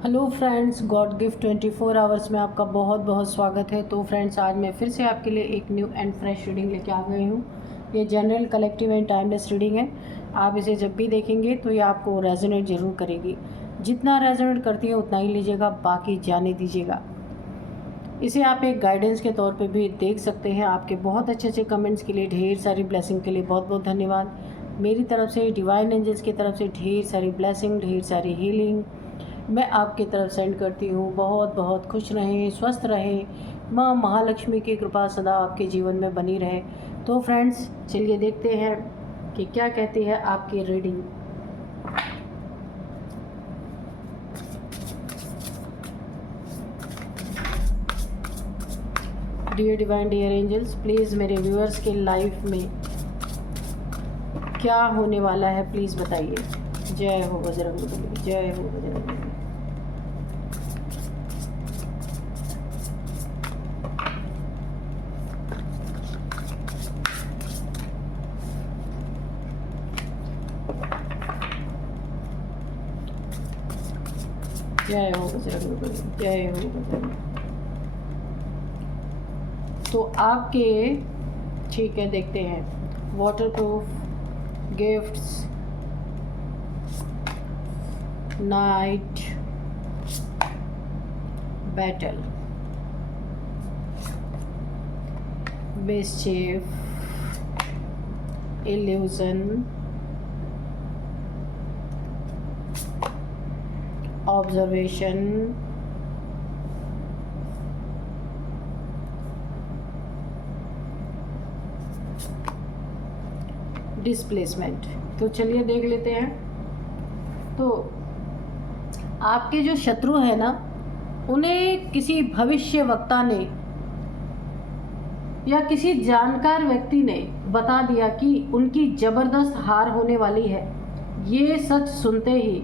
Hello friends, God gift 24 hours में आपका बहुत बहुत स्वागत है। तो फ्रेंड्स, आज मैं फिर से आपके लिए एक न्यू एंड फ्रेश रीडिंग लेके आ गई हूँ। ये general, collective and timeless reading है। आप इसे जब भी देखेंगे तो ये आपको रेजोनेट ज़रूर करेगी। जितना रेजोनेट करती है उतना ही लीजिएगा, बाकी जाने दीजिएगा। इसे आप एक गाइडेंस के तौर पे भी देख सकते हैं। आपके बहुत अच्छे अच्छे कमेंट्स के लिए, ढेर सारी ब्लेसिंग के लिए बहुत बहुत धन्यवाद। मेरी तरफ से, डिवाइन एंजल्स की तरफ से ढेर सारी ब्लेसिंग, ढेर सारी हीलिंग मैं आपकी तरफ सेंड करती हूँ। बहुत बहुत खुश रहें, स्वस्थ रहें, माँ महालक्ष्मी की कृपा सदा आपके जीवन में बनी रहे। तो फ्रेंड्स, चलिए देखते हैं कि क्या कहती है आपकी reading. Dear divine, dear angels, please मेरे व्यूअर्स के लाइफ में क्या होने वाला है प्लीज़ बताइए। जय हो बजरंगबली, जय हो बजरंगबली। जय हो बजरंगबली, जय हो बजरंगबली। तो आपके, ठीक है, देखते हैं। Waterproof, gifts, night, battle, मिसचिफ, illusion, observation, displacement. तो चलिए देख लेते हैं। तो आपके जो शत्रु है ना, उन्हें किसी भविष्यवक्ता ने या किसी जानकार व्यक्ति ने बता दिया कि उनकी ज़बरदस्त हार होने वाली है। ये सच सुनते ही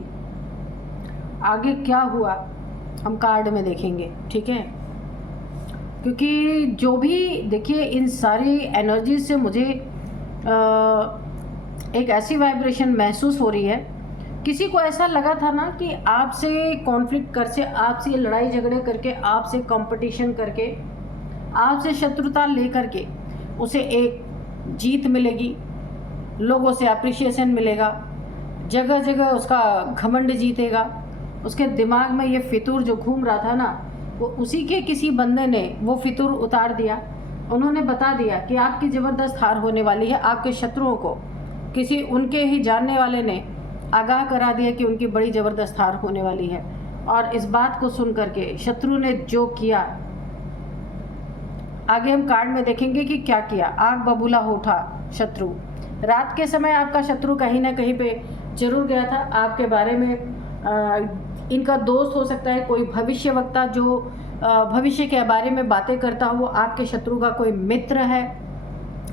आगे क्या हुआ हम कार्ड में देखेंगे, ठीक है। क्योंकि जो भी, देखिए, इन सारी एनर्जी से मुझे एक ऐसी वाइब्रेशन महसूस हो रही है। किसी को ऐसा लगा था ना कि आपसे कॉन्फ्लिक्ट कर से, आपसे लड़ाई झगड़े करके, आपसे कंपटीशन करके, आपसे शत्रुता लेकर के उसे एक जीत मिलेगी, लोगों से अप्रिशिएशन मिलेगा, जगह जगह उसका घमंड जीतेगा। उसके दिमाग में ये फितूर जो घूम रहा था ना, वो उसी के किसी बंदे ने वो फितूर उतार दिया। उन्होंने बता दिया कि आपकी ज़बरदस्त हार होने वाली है। आपके शत्रुओं को किसी उनके ही जानने वाले ने आगाह करा दिया कि उनकी बड़ी ज़बरदस्त हार होने वाली है। और इस बात को सुन करके शत्रु ने जो किया, आगे हम कार्ड में देखेंगे कि क्या किया। आग बबूला हो उठा शत्रु। रात के समय आपका शत्रु कहीं ना कहीं पे जरूर गया था आपके बारे में। इनका दोस्त हो सकता है, कोई भविष्यवक्ता जो भविष्य के बारे में बातें करता हो, वो आपके शत्रु का कोई मित्र है,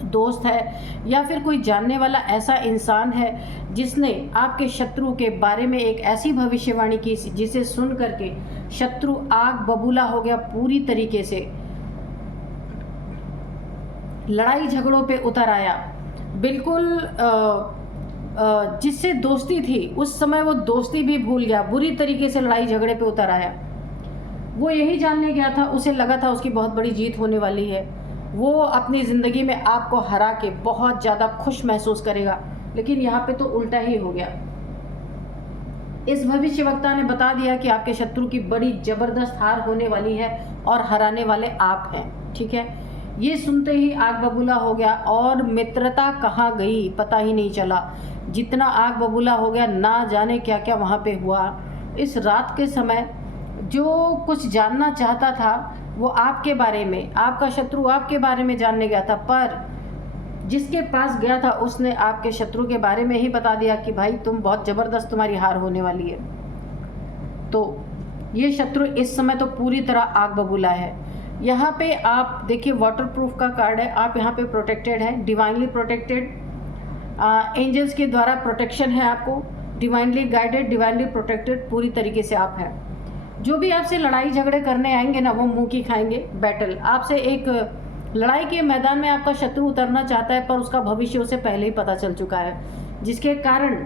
दोस्त है, या फिर कोई जानने वाला ऐसा इंसान है जिसने आपके शत्रु के बारे में एक ऐसी भविष्यवाणी की जिसे सुन करके शत्रु आग बबूला हो गया, पूरी तरीके से लड़ाई झगड़ों पे उतर आया। बिल्कुल जिससे दोस्ती थी उस समय वो दोस्ती भी भूल गया, बुरी तरीके से लड़ाई झगड़े पे उतर आया। वो यही जानने गया था, उसे लगा था उसकी बहुत बड़ी जीत होने वाली है, वो अपनी ज़िंदगी में आपको हरा के बहुत ज़्यादा खुश महसूस करेगा। लेकिन यहाँ पे तो उल्टा ही हो गया। इस भविष्यवक्ता ने बता दिया कि आपके शत्रु की बड़ी ज़बरदस्त हार होने वाली है और हराने वाले आप हैं, ठीक है। ये सुनते ही आग बबूला हो गया और मित्रता कहाँ गई पता ही नहीं चला। जितना आग बबूला हो गया, ना जाने क्या क्या वहाँ पे हुआ। इस रात के समय जो कुछ जानना चाहता था वो आपके बारे में, आपका शत्रु आपके बारे में जानने गया था, पर जिसके पास गया था उसने आपके शत्रु के बारे में ही बता दिया कि भाई तुम बहुत ज़बरदस्त, तुम्हारी हार होने वाली है। तो ये शत्रु इस समय तो पूरी तरह आग बबूला है। यहाँ पे आप देखिए, वाटरप्रूफ का कार्ड है। आप यहाँ पे प्रोटेक्टेड है, डिवाइनली प्रोटेक्टेड, एंजल्स के द्वारा प्रोटेक्शन है आपको, डिवाइनली गाइडेड, डिवाइनली प्रोटेक्टेड पूरी तरीके से आप हैं। जो भी आपसे लड़ाई झगड़े करने आएंगे ना, वो मुंह की खाएंगे। बैटल, आपसे एक लड़ाई के मैदान में आपका शत्रु उतरना चाहता है, पर उसका भविष्य उसे पहले ही पता चल चुका है, जिसके कारण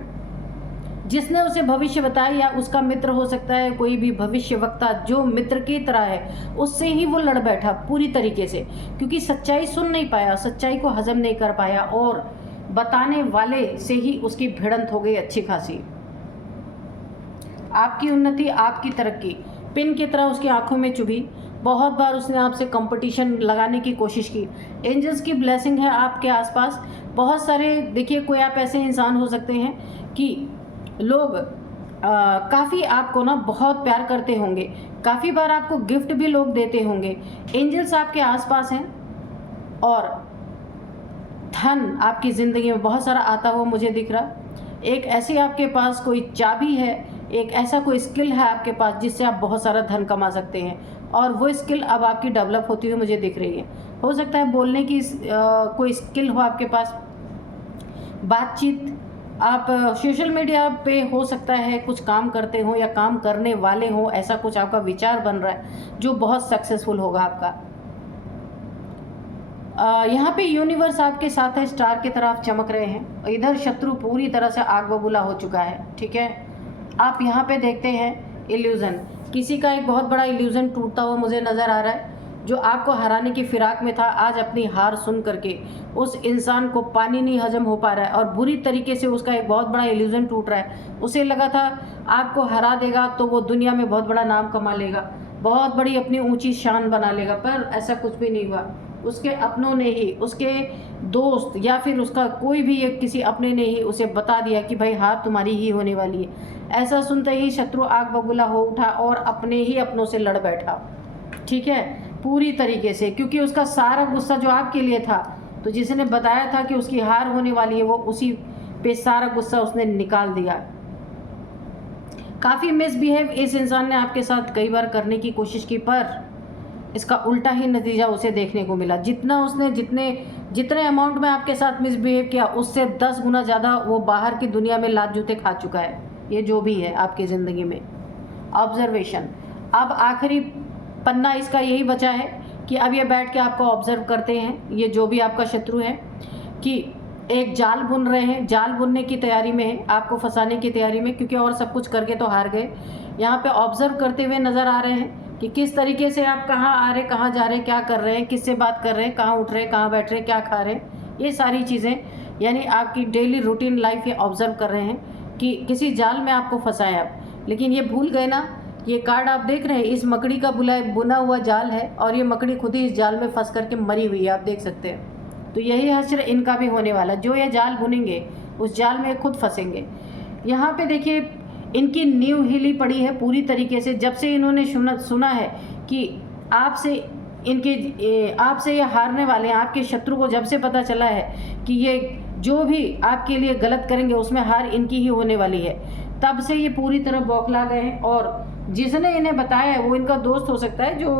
जिसने उसे भविष्य बताया या उसका मित्र हो सकता है, कोई भी भविष्य वक्ता जो मित्र की तरह है, उससे ही वो लड़ बैठा पूरी तरीके से, क्योंकि सच्चाई सुन नहीं पाया, सच्चाई को हजम नहीं कर पाया और बताने वाले से ही उसकी भिड़ंत हो गई अच्छी खासी। आपकी उन्नति, आपकी तरक्की पिन की तरह उसकी आंखों में चुभी। बहुत बार उसने आपसे कंपटीशन लगाने की कोशिश की। एंजल्स की ब्लेसिंग है आपके आसपास। बहुत सारे, देखिए, कोई आप ऐसे इंसान हो सकते हैं कि लोग काफ़ी आपको ना बहुत प्यार करते होंगे, काफ़ी बार आपको गिफ्ट भी लोग देते होंगे। एंजल्स आपके आसपास हैं और धन आपकी ज़िंदगी में बहुत सारा आता हुआ मुझे दिख रहा। एक ऐसी आपके पास कोई चाबी है, एक ऐसा कोई स्किल है आपके पास जिससे आप बहुत सारा धन कमा सकते हैं, और वो स्किल अब आपकी डेवलप होती हुई मुझे दिख रही है। हो सकता है बोलने की कोई स्किल हो आपके पास, बातचीत, आप सोशल मीडिया पे हो सकता है कुछ काम करते हो या काम करने वाले हो, ऐसा कुछ आपका विचार बन रहा है जो बहुत सक्सेसफुल होगा आपका। यहाँ पे यूनिवर्स आपके साथ है, स्टार की तरफ चमक रहे हैं। इधर शत्रु पूरी तरह से आग बबूला हो चुका है, ठीक है। आप यहाँ पे देखते हैं इल्यूज़न, किसी का एक बहुत बड़ा इल्यूज़न टूटता हुआ मुझे नज़र आ रहा है। जो आपको हराने की फिराक में था, आज अपनी हार सुन करके उस इंसान को पानी नहीं हजम हो पा रहा है और बुरी तरीके से उसका एक बहुत बड़ा इल्यूज़न टूट रहा है। उसे लगा था आपको हरा देगा तो वो दुनिया में बहुत बड़ा नाम कमा लेगा, बहुत बड़ी अपनी ऊंची शान बना लेगा, पर ऐसा कुछ भी नहीं हुआ। उसके अपनों ने ही, उसके दोस्त या फिर उसका कोई भी एक किसी अपने ने ही उसे बता दिया कि भाई हार तुम्हारी ही होने वाली है। ऐसा सुनते ही शत्रु आग बबूला हो उठा और अपने ही अपनों से लड़ बैठा, ठीक है, पूरी तरीके से, क्योंकि उसका सारा गुस्सा जो आपके लिए था, तो जिसने बताया था कि उसकी हार होने वाली है, वो उसी पे सारा गुस्सा उसने निकाल दिया। काफ़ी मिसबिहेव इस इंसान ने आपके साथ कई बार करने की कोशिश की, पर इसका उल्टा ही नतीजा उसे देखने को मिला। जितना उसने जितने अमाउंट में आपके साथ मिसबिहेव किया, उससे 10 गुना ज़्यादा वो बाहर की दुनिया में लात जूते खा चुका है। ये जो भी है आपकी ज़िंदगी में। ऑब्जर्वेशन, अब आखिरी पन्ना इसका यही बचा है कि अब ये बैठ के आपको ऑब्जर्व करते हैं, ये जो भी आपका शत्रु है, कि एक जाल बुन रहे हैं, जाल बुनने की तैयारी में है, आपको फंसाने की तैयारी में, क्योंकि और सब कुछ करके तो हार गए। यहाँ पे ऑब्जर्व करते हुए नज़र आ रहे हैं कि किस तरीके से आप कहाँ आ रहे, कहाँ जा रहे, क्या कर रहे हैं, किससे बात कर रहे हैं, कहाँ उठ रहे, कहाँ बैठ रहे, क्या खा रहे हैं, ये सारी चीज़ें, यानी आपकी डेली रूटीन लाइफ ये ऑब्जर्व कर रहे हैं कि किसी जाल में आपको फंसाया आप। लेकिन ये भूल गए ना, ये कार्ड आप देख रहे हैं, इस मकड़ी का बुना हुआ जाल है और ये मकड़ी खुद ही इस जाल में फंस करके मरी हुई है, आप देख सकते हैं। तो यही हश्र इनका भी होने वाला, जो ये जाल बुनेंगे उस जाल में खुद फंसेंगे। यहाँ पे देखिए इनकी नींव हिली पड़ी है पूरी तरीके से, जब से इन्होंने सुना है कि आपसे ये हारने वाले हैं। आपके शत्रु को जब से पता चला है कि ये जो भी आपके लिए गलत करेंगे उसमें हार इनकी ही होने वाली है, तब से ये पूरी तरह बौखला गए हैं। और जिसने इन्हें बताया है वो इनका दोस्त हो सकता है, जो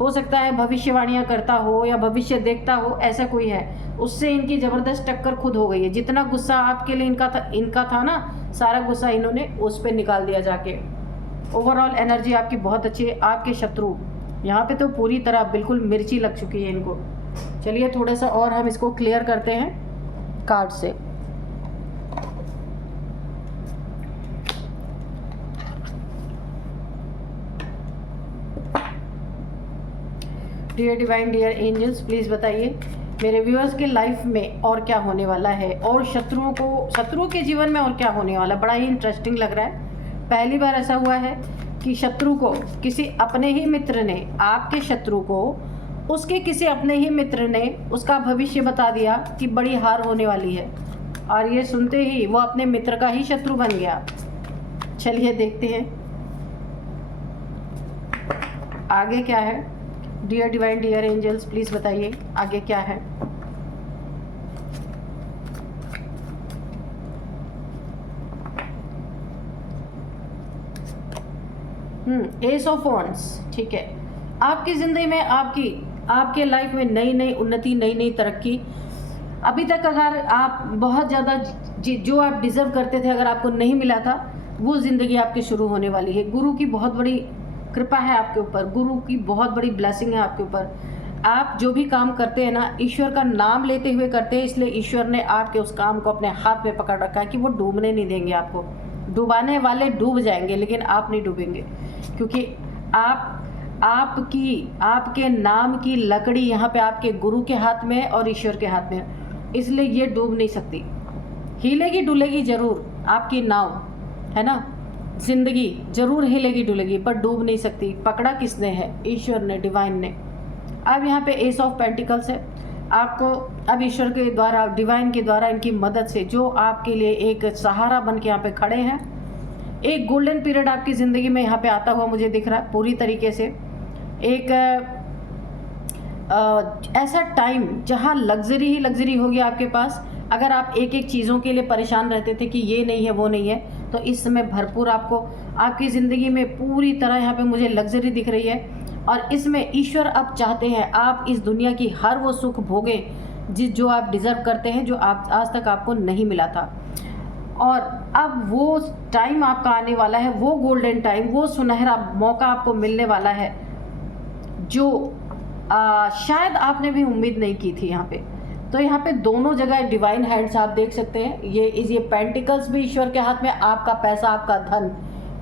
हो सकता है भविष्यवाणियाँ करता हो या भविष्य देखता हो, ऐसा कोई है, उससे इनकी ज़बरदस्त टक्कर खुद हो गई है। जितना गुस्सा आपके लिए इनका था ना, सारा गुस्सा इन्होंने उस पर निकाल दिया जाके। ओवरऑल एनर्जी आपकी बहुत अच्छी है। आपके शत्रु यहाँ पे तो पूरी तरह बिल्कुल मिर्ची लग चुकी है इनको। चलिए थोड़ा सा और हम इसको क्लियर करते हैं कार्ड से। Dear divine, dear angels, please बताइए मेरे व्यूअर्स के लाइफ में और क्या होने वाला है, और शत्रुओं के जीवन में और क्या होने वाला। बड़ा ही इंटरेस्टिंग लग रहा है। पहली बार ऐसा हुआ है कि शत्रु को किसी अपने ही मित्र ने, आपके शत्रु को उसके किसी अपने ही मित्र ने उसका भविष्य बता दिया कि बड़ी हार होने वाली है, और ये सुनते ही वो अपने मित्र का ही शत्रु बन गया। चलिए देखते हैं आगे क्या है। Dear divine, dear angels, please बताइए आगे क्या है। एस ऑफ वॉन्ड्स, ठीक है। आपकी ज़िंदगी में आपके लाइफ में नई नई उन्नति, नई नई तरक्की। अभी तक अगर आप बहुत ज़्यादा जो आप डिज़र्व करते थे अगर आपको नहीं मिला था, वो ज़िंदगी आपकी शुरू होने वाली है। गुरु की बहुत बड़ी कृपा है आपके ऊपर, गुरु की बहुत बड़ी ब्लेसिंग है आपके ऊपर। आप जो भी काम करते हैं ना, ईश्वर का नाम लेते हुए करते हैं, इसलिए ईश्वर ने आपके उस काम को अपने हाथ में पकड़ रखा है कि वो डूबने नहीं देंगे आपको। डुबाने वाले डूब जाएंगे लेकिन आप नहीं डूबेंगे, क्योंकि आपके नाम की लकड़ी यहाँ पे आपके गुरु के हाथ में है और ईश्वर के हाथ में है, इसलिए ये डूब नहीं सकती। हिलेगी डुलेगी ज़रूर आपकी नाव, है ना, जिंदगी ज़रूर हिलेगी डुलेगी, पर डूब नहीं सकती। पकड़ा किसने है? ईश्वर ने, डिवाइन ने। अब यहाँ पे एस ऑफ पेंटिकल्स है। आपको अब ईश्वर के द्वारा, डिवाइन के द्वारा, इनकी मदद से जो आपके लिए एक सहारा बन के यहाँ पे खड़े हैं, एक गोल्डन पीरियड आपकी ज़िंदगी में यहाँ पे आता हुआ मुझे दिख रहा है पूरी तरीके से। एक ऐसा टाइम जहाँ लग्जरी ही लग्जरी होगी आपके पास। अगर आप एक एक चीज़ों के लिए परेशान रहते थे कि ये नहीं है वो नहीं है, तो इस समय भरपूर आपको आपकी ज़िंदगी में पूरी तरह यहाँ पे मुझे लग्जरी दिख रही है। और इसमें ईश्वर अब चाहते हैं आप इस दुनिया की हर वो सुख भोगें जो आप डिज़र्व करते हैं, जो आप आज तक आपको नहीं मिला था। और अब वो टाइम आपका आने वाला है, वो गोल्डन टाइम, वो सुनहरा मौका आपको मिलने वाला है जो शायद आपने भी उम्मीद नहीं की थी यहाँ पे। तो यहाँ पे दोनों जगह डिवाइन हैंड्स आप देख सकते हैं। ये पेंटिकल्स भी ईश्वर के हाथ में, आपका पैसा, आपका धन,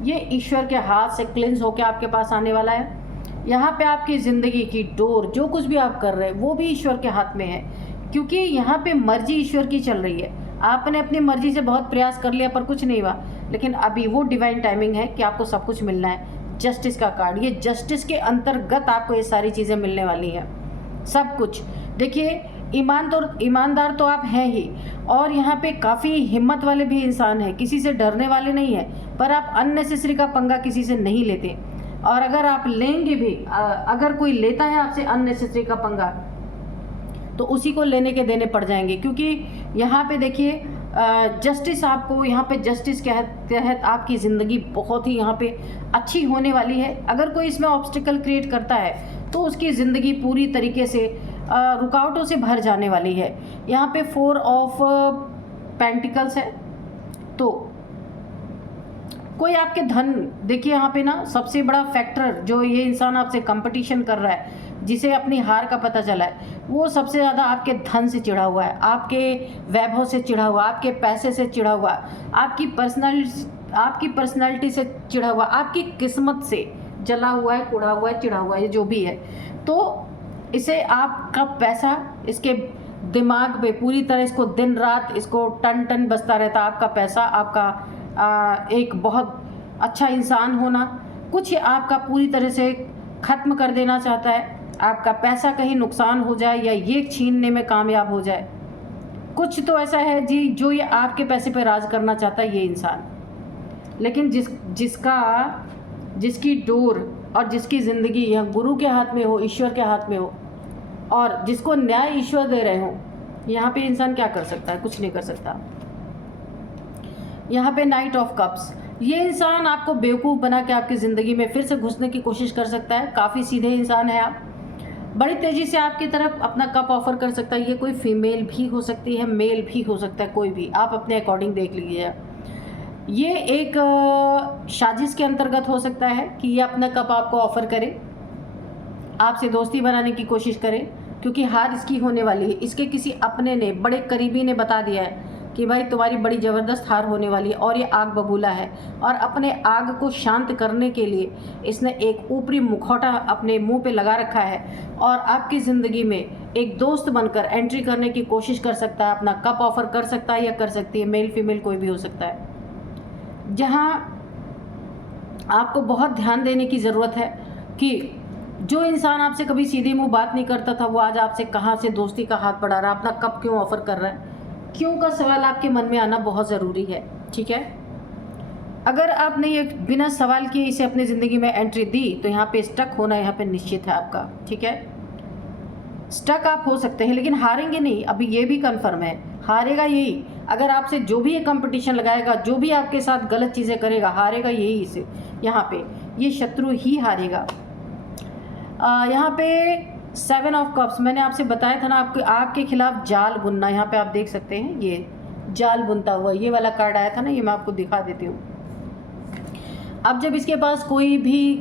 ये ईश्वर के हाथ से क्लिंस होकर आपके पास आने वाला है। यहाँ पे आपकी ज़िंदगी की डोर, जो कुछ भी आप कर रहे हैं वो भी ईश्वर के हाथ में है, क्योंकि यहाँ पे मर्जी ईश्वर की चल रही है। आपने अपनी मर्जी से बहुत प्रयास कर लिया पर कुछ नहीं हुआ, लेकिन अभी वो डिवाइन टाइमिंग है कि आपको सब कुछ मिलना है। जस्टिस का कार्ड, ये जस्टिस के अंतर्गत आपको ये सारी चीज़ें मिलने वाली हैं, सब कुछ। देखिए, ईमानदार तो आप हैं ही, और यहाँ पे काफ़ी हिम्मत वाले भी इंसान हैं, किसी से डरने वाले नहीं हैं, पर आप अननेसेसरी का पंगा किसी से नहीं लेते। और अगर आप लेंगे भी, अगर कोई लेता है आपसे अननेसेसरी का पंगा, तो उसी को लेने के देने पड़ जाएंगे। क्योंकि यहाँ पे देखिए, जस्टिस आपको, यहाँ पे जस्टिस के तहत आपकी ज़िंदगी बहुत ही यहाँ पे अच्छी होने वाली है। अगर कोई इसमें ऑब्स्टिकल क्रिएट करता है तो उसकी ज़िंदगी पूरी तरीके से रुकावटों से भर जाने वाली है। यहाँ पे 4 ऑफ पेंटिकल्स है। तो कोई आपके धन, देखिए यहाँ पे ना सबसे बड़ा फैक्टर, जो ये इंसान आपसे कंपटीशन कर रहा है, जिसे अपनी हार का पता चला है, वो सबसे ज़्यादा आपके धन से चिढ़ा हुआ है, आपके वैभव से चिढ़ा हुआ, आपके पैसे से चिढ़ा हुआ, आपकी पर्सनालिटी से चिढ़ा हुआ, आपकी किस्मत से जला हुआ है, कुढ़ा हुआ है, चिढ़ा हुआ है, जो भी है। तो इसे आपका पैसा, इसके दिमाग पे पूरी तरह इसको दिन रात इसको टन टन बजता रहता। आपका पैसा, आपका एक बहुत अच्छा इंसान होना, कुछ आपका पूरी तरह से ख़त्म कर देना चाहता है। आपका पैसा कहीं नुकसान हो जाए या ये छीनने में कामयाब हो जाए, कुछ तो ऐसा है जी जो ये आपके पैसे पे राज करना चाहता है ये इंसान। लेकिन जिसकी डोर और जिसकी ज़िंदगी यह गुरु के हाथ में हो, ईश्वर के हाथ में हो, और जिसको न्याय ईश्वर दे रहे हो, यहाँ पे इंसान क्या कर सकता है? कुछ नहीं कर सकता। यहाँ पे नाइट ऑफ कप्स, ये इंसान आपको बेवकूफ़ बना के आपकी ज़िंदगी में फिर से घुसने की कोशिश कर सकता है। काफ़ी सीधे इंसान है आप, बड़ी तेज़ी से आपकी तरफ अपना कप ऑफर कर सकता है। ये कोई फीमेल भी हो सकती है, मेल भी हो सकता है, कोई भी, आप अपने अकॉर्डिंग देख लीजिए। ये एक साजिश के अंतर्गत हो सकता है कि ये अपना कप आपको ऑफ़र करे, आपसे दोस्ती बनाने की कोशिश करे, क्योंकि हार इसकी होने वाली है। इसके किसी अपने ने, बड़े करीबी ने बता दिया है कि भाई तुम्हारी बड़ी ज़बरदस्त हार होने वाली है, और ये आग बबूला है। और अपने आग को शांत करने के लिए इसने एक ऊपरी मुखौटा अपने मुंह पे लगा रखा है, और आपकी ज़िंदगी में एक दोस्त बनकर एंट्री करने की कोशिश कर सकता है, अपना कप ऑफर कर सकता है या कर सकती है, मेल फीमेल कोई भी हो सकता है। जहाँ आपको बहुत ध्यान देने की ज़रूरत है कि जो इंसान आपसे कभी सीधे मुँह बात नहीं करता था, वो आज आपसे कहाँ से दोस्ती का हाथ बढ़ा रहा है, अपना कप क्यों ऑफ़र कर रहा है। क्यों का सवाल आपके मन में आना बहुत ज़रूरी है, ठीक है। अगर आपने ये बिना सवाल किए इसे अपनी ज़िंदगी में एंट्री दी, तो यहाँ पे स्टक होना यहाँ पे निश्चित है आपका, ठीक है। स्टक आप हो सकते हैं लेकिन हारेंगे नहीं, अभी ये भी कन्फर्म है, हारेगा यही। अगर आपसे जो भी ये कंपटीशन लगाएगा, जो भी आपके साथ गलत चीज़ें करेगा, हारेगा यही। इसे यहाँ पे ये शत्रु ही हारेगा। यहाँ पे 7 ऑफ कप्स, मैंने आपसे बताया था ना, आपके खिलाफ जाल बुनना। यहाँ पे आप देख सकते हैं ये जाल बुनता हुआ, ये वाला कार्ड आया था ना, ये मैं आपको दिखा देती हूँ। अब जब इसके पास कोई भी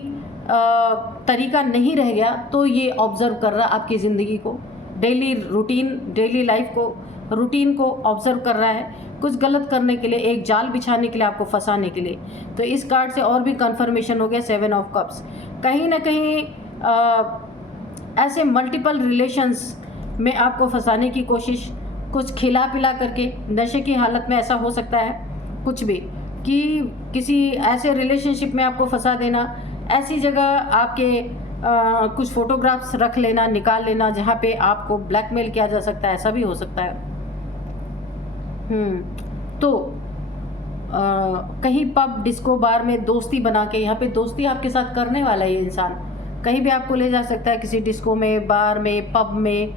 तरीका नहीं रह गया, तो ये ऑब्ज़र्व कर रहा आपकी ज़िंदगी को, डेली रूटीन, डेली लाइफ को, रूटीन को ऑब्ज़र्व कर रहा है कुछ गलत करने के लिए, एक जाल बिछाने के लिए, आपको फंसाने के लिए। तो इस कार्ड से और भी कंफर्मेशन हो गया 7 ऑफ कप्स। कहीं ना कहीं ऐसे मल्टीपल रिलेशंस में आपको फंसाने की कोशिश, कुछ खिला पिला करके, नशे की हालत में, ऐसा हो सकता है कुछ भी, कि किसी ऐसे रिलेशनशिप में आपको फंसा देना, ऐसी जगह आपके कुछ फोटोग्राफ्स रख लेना, निकाल लेना, जहाँ पे आपको ब्लैकमेल किया जा सकता है, ऐसा भी हो सकता है। तो कहीं पब, डिस्को, बार में दोस्ती बना के, यहाँ पे दोस्ती आपके साथ करने वाला है ये इंसान, कहीं भी आपको ले जा सकता है, किसी डिस्को में, बार में, पब में,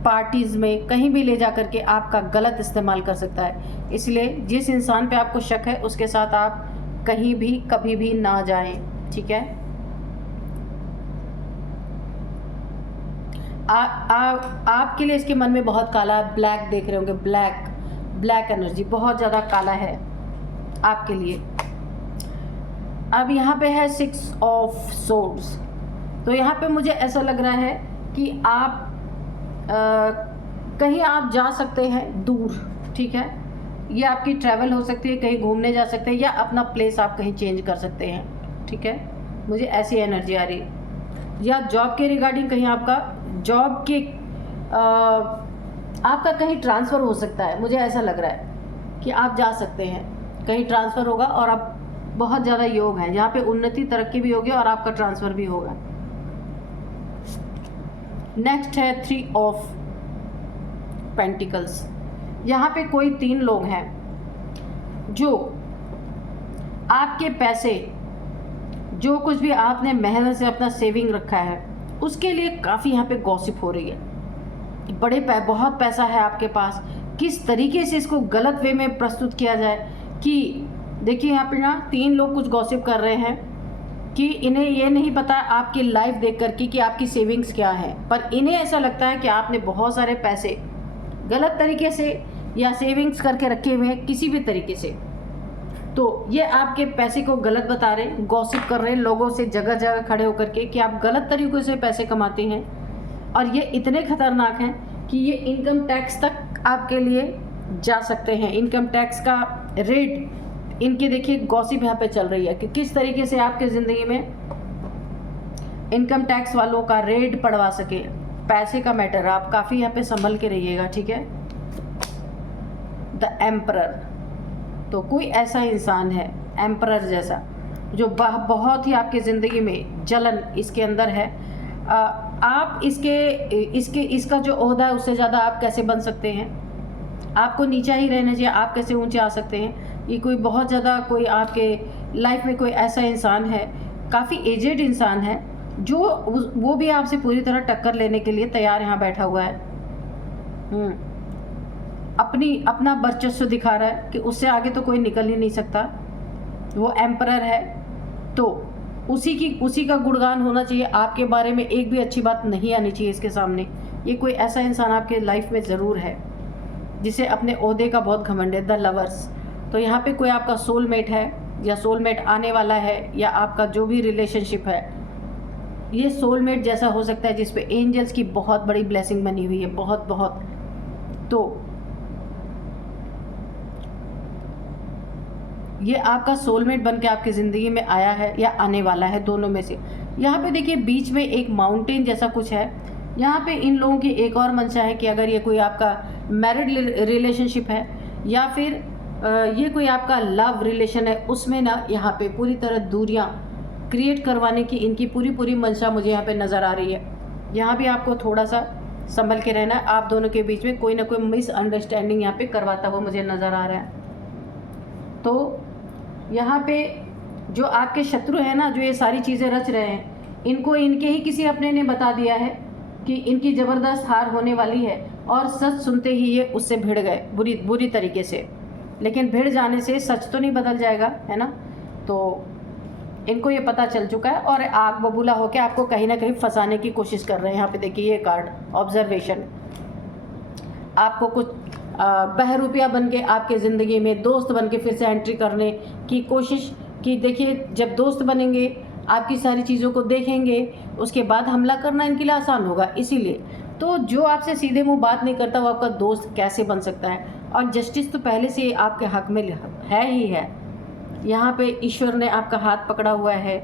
पार्टीज़ में, कहीं भी ले जा करके आपका गलत इस्तेमाल कर सकता है। इसलिए जिस इंसान पे आपको शक है उसके साथ आप कहीं भी कभी भी ना जाएं, ठीक है। आपके लिए इसके मन में बहुत काला ब्लैक देख रहे होंगे, ब्लैक एनर्जी बहुत ज़्यादा काला है आपके लिए। अब यहाँ पे है 6 ऑफ सोर्ड्स। तो यहाँ पे मुझे ऐसा लग रहा है कि आप कहीं आप जा सकते हैं दूर, ठीक है। ये आपकी ट्रैवल हो सकती है, कहीं घूमने जा सकते हैं, या अपना प्लेस आप कहीं चेंज कर सकते हैं, ठीक है। मुझे ऐसी एनर्जी आ रही है। या जॉब के रिगार्डिंग कहीं आपका जॉब के आपका कहीं ट्रांसफ़र हो सकता है। मुझे ऐसा लग रहा है कि आप जा सकते हैं, कहीं ट्रांसफ़र होगा और आप बहुत ज़्यादा योग हैं, जहाँ पे उन्नति, तरक्की भी होगी और आपका ट्रांसफ़र भी होगा। नेक्स्ट है 3 ऑफ पेंटिकल्स। यहाँ पे कोई 3 लोग हैं जो आपके पैसे, जो कुछ भी आपने मेहनत से अपना सेविंग रखा है, उसके लिए काफ़ी यहाँ पे गॉसिप हो रही है। बहुत पैसा है आपके पास, किस तरीके से इसको गलत वे में प्रस्तुत किया जाए। कि देखिए यहाँ पे ना 3 लोग कुछ गॉसिप कर रहे हैं कि इन्हें ये नहीं पता आपकी लाइफ देख करके कि आपकी सेविंग्स क्या है, पर इन्हें ऐसा लगता है कि आपने बहुत सारे पैसे गलत तरीके से या सेविंग्स करके रखे हुए हैं किसी भी तरीके से। तो ये आपके पैसे को गलत बता रहे, गॉसिप कर रहे हैं लोगों से जगह जगह खड़े होकर के कि आप गलत तरीक़ों से पैसे कमाते हैं। और ये इतने ख़तरनाक हैं कि ये इनकम टैक्स तक आपके लिए जा सकते हैं। इनकम टैक्स का रेट इनके, देखिए गॉसिप यहाँ पे चल रही है कि किस तरीके से आपके ज़िंदगी में इनकम टैक्स वालों का रेड पड़वा सके। पैसे का मैटर, आप काफ़ी यहाँ पे संभल के रहिएगा, ठीक है। द एम्परर, तो कोई ऐसा इंसान है एम्परर जैसा जो बहुत ही आपकी ज़िंदगी में जलन इसके अंदर है। आप इसका जो ओहदा है उससे ज़्यादा आप कैसे बन सकते हैं? आपको नीचा ही रहना चाहिए, आप कैसे ऊंचे आ सकते हैं? ये कोई बहुत ज़्यादा, कोई आपके लाइफ में कोई ऐसा इंसान है, काफ़ी एजेड इंसान है, जो वो भी आपसे पूरी तरह टक्कर लेने के लिए तैयार यहाँ बैठा हुआ है। अपना वर्चस्व दिखा रहा है कि उससे आगे तो कोई निकल ही नहीं सकता। वो एम्परर है, तो उसी का गुणगान होना चाहिए, आपके बारे में एक भी अच्छी बात नहीं आनी चाहिए इसके सामने। ये कोई ऐसा इंसान आपके लाइफ में ज़रूर है जिसे अपने ओहदे का बहुत घमंड है। द लवर्स, तो यहाँ पे कोई आपका सोलमेट है या सोलमेट आने वाला है, या आपका जो भी रिलेशनशिप है ये सोलमेट जैसा हो सकता है जिस पे एंजल्स की बहुत बड़ी ब्लेसिंग बनी हुई है, बहुत। तो ये आपका सोलमेट बन के आपकी ज़िंदगी में आया है या आने वाला है, दोनों में से। यहाँ पे देखिए बीच में एक माउंटेन जैसा कुछ है। यहाँ पे इन लोगों की एक और मंशा है कि अगर ये कोई आपका मैरिड रिलेशनशिप है या फिर ये कोई आपका लव रिलेशन है, उसमें ना यहाँ पे पूरी तरह दूरियाँ क्रिएट करवाने की इनकी पूरी मंशा मुझे यहाँ पे नज़र आ रही है। यहाँ भी आपको थोड़ा सा संभल के रहना है। आप दोनों के बीच में कोई ना कोई मिसअंडरस्टैंडिंग यहाँ पे करवाता हुआ मुझे नज़र आ रहा है। तो यहाँ पे जो आपके शत्रु हैं ना, जो ये सारी चीज़ें रच रहे हैं, इनको इनके ही किसी अपने ने बता दिया है कि इनकी ज़बरदस्त हार होने वाली है, और सच सुनते ही ये उससे भिड़ गए बुरी तरीके से। लेकिन भिड़ जाने से सच तो नहीं बदल जाएगा, है ना। तो इनको ये पता चल चुका है और आग बबूला होकर आपको कहीं ना कहीं फंसाने की कोशिश कर रहे हैं। यहाँ पे देखिए ये कार्ड ऑब्जर्वेशन, आपको कुछ बहरूपिया बन के आपके ज़िंदगी में दोस्त बन के फिर से एंट्री करने की कोशिश की। देखिए जब दोस्त बनेंगे, आपकी सारी चीज़ों को देखेंगे, उसके बाद हमला करना इनके लिए आसान होगा। इसीलिए तो जो आपसे सीधे मुंह बात नहीं करता वो आपका दोस्त कैसे बन सकता है? और जस्टिस तो पहले से आपके हक में है ही है। यहाँ पे ईश्वर ने आपका हाथ पकड़ा हुआ है,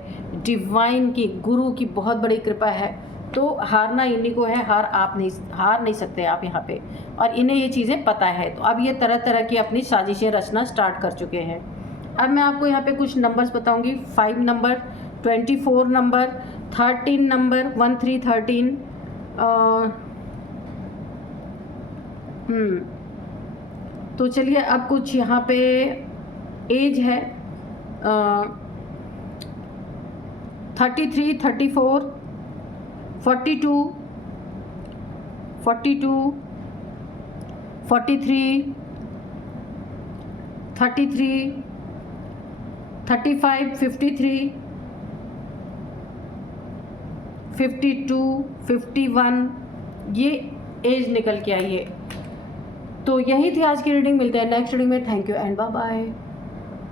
डिवाइन की, गुरु की बहुत बड़ी कृपा है। तो हारना इन्हीं को है, हार नहीं सकते आप यहाँ पे, और इन्हें ये चीज़ें पता है। तो अब ये तरह तरह की अपनी साजिशें रचना स्टार्ट कर चुके हैं। अब मैं आपको यहाँ पे कुछ नंबर्स बताऊँगी। 5 नंबर, 24 नंबर, 13 नंबर, 1313। तो चलिए अब कुछ यहाँ पे एज है 33, 34, 42, 42, 43, 33, 35, 53, 52, 51, ये एज निकल के आई है। तो यही थी आज की रीडिंग। मिलते हैं नेक्स्ट रीडिंग में। Thank you and bye bye.